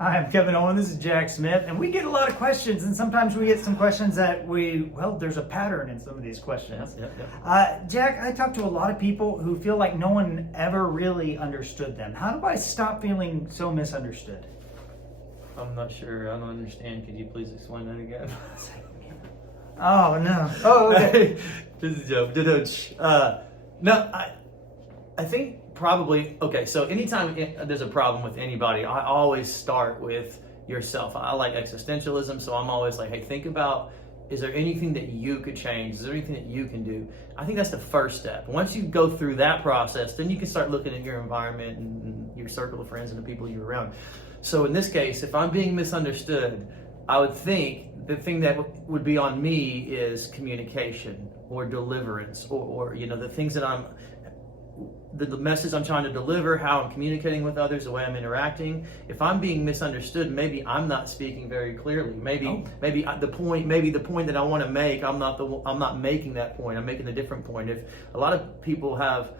Hi, I'm Kevon Owen, this is Jack Smith, and we get a lot of questions, and sometimes we get some questions that there's a pattern in some of these questions. Yep. Jack, I talk to a lot of people who feel like no one ever really understood them. How do I stop feeling so misunderstood? I'm not sure. I don't understand. Could you please explain that again? Oh, no. Oh, okay. Just a joke. No, I think probably, okay, so anytime there's a problem with anybody, I always start with yourself. I like existentialism, so I'm always like, hey, think about, is there anything that you could change? Is there anything that you can do? I think that's the first step. Once you go through that process, then you can start looking at your environment and your circle of friends and the people you're around. So in this case, if I'm being misunderstood, I would think the thing that would be on me is communication or deliverance or the things that the message I'm trying to deliver, how I'm communicating with others, the way I'm interacting. If I'm being misunderstood, maybe I'm not speaking very clearly. Maybe the point that I want to make, I'm not making that point. I'm making a different point. If a lot of people have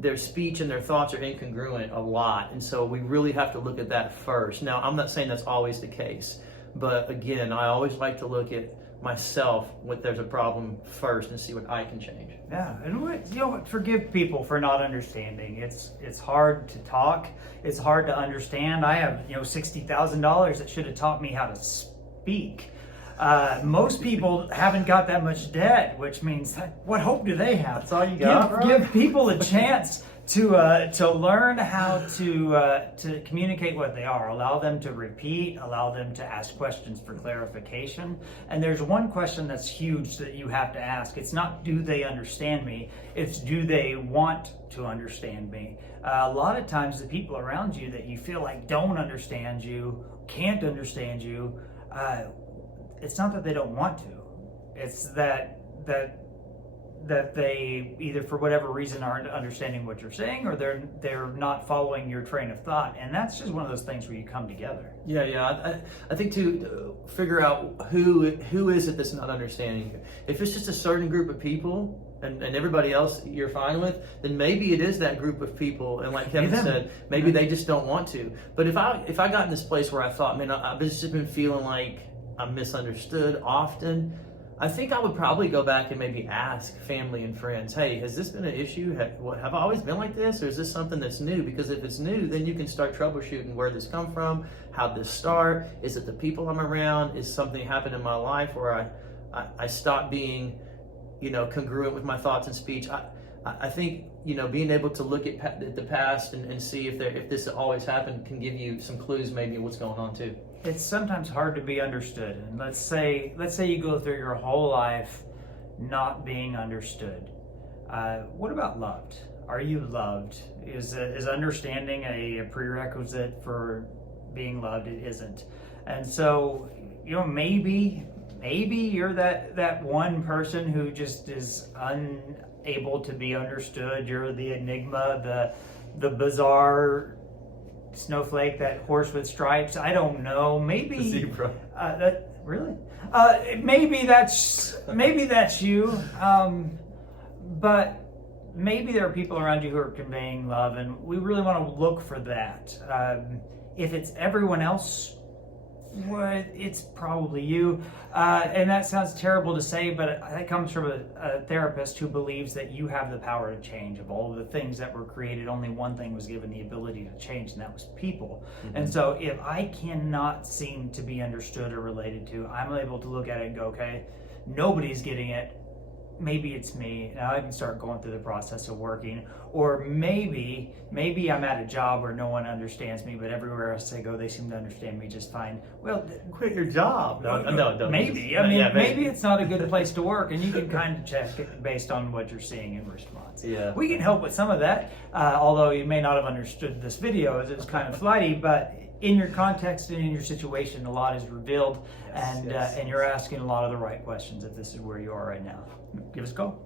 their speech and their thoughts are incongruent a lot, and so we really have to look at that first. Now, I'm not saying that's always the case, but again, I always like to look at myself when there's a problem first and see what I can change. Yeah, and forgive people for not understanding. It's hard to talk. It's hard to understand. I have $60,000 that should have taught me how to speak. Most people haven't got that much debt, which means what hope do they have? That's all you got. Give people a chance to learn how to communicate what they are. Allow them to repeat. Allow them to ask questions for clarification. And there's one question that's huge that you have to ask. It's not do they understand me. It's do they want to understand me. A lot of times the people around you that you feel like don't understand you, can't understand you, it's not that they don't want to. It's that they either for whatever reason aren't understanding what you're saying, or they're not following your train of thought, and that's just one of those things where you come together. I think to figure out who is it that's not understanding you. If it's just a certain group of people and everybody else you're fine with, then maybe it is that group of people, and like Kevin said, maybe they just don't want to. But if I got in this place where I thought, man, I've just been feeling like I'm misunderstood often, I think I would probably go back and maybe ask family and friends, hey, has this been an issue? Have I always been like this, or is this something that's new? Because if it's new, then you can start troubleshooting where this come from, how'd this start, is it the people I'm around, is something happened in my life where I stopped being, congruent with my thoughts and speech. I think, being able to look at the past and see if this always happened can give you some clues maybe what's going on too. It's sometimes hard to be understood. And let's say you go through your whole life not being understood. What about loved? Are you loved? Is understanding a prerequisite for being loved? It isn't. And so, maybe you're that one person who just is unable to be understood. You're the enigma, the bizarre snowflake, that horse with stripes. I don't know. Maybe the zebra. Really? Maybe that's you. But maybe there are people around you who are conveying love, and we really want to look for that. If it's everyone else, well, it's probably you. And that sounds terrible to say, but that comes from a therapist who believes that you have the power to change. Of all of the things that were created, only one thing was given the ability to change, and that was people. Mm-hmm. And so if I cannot seem to be understood or related to, I'm able to look at it and go, okay, nobody's getting it. Maybe it's me. Now I can start going through the process of working. Or maybe I'm at a job where no one understands me, but everywhere else I go, they seem to understand me just fine. Well, quit your job. No. Maybe. Maybe it's not a good place to work, and you can kind of check it based on what you're seeing in response. Yeah. We can help with some of that, although you may not have understood this video as it's kind of flighty, but in your context and in your situation, a lot is revealed, and you're asking a lot of the right questions if this is where you are right now. Give us a call.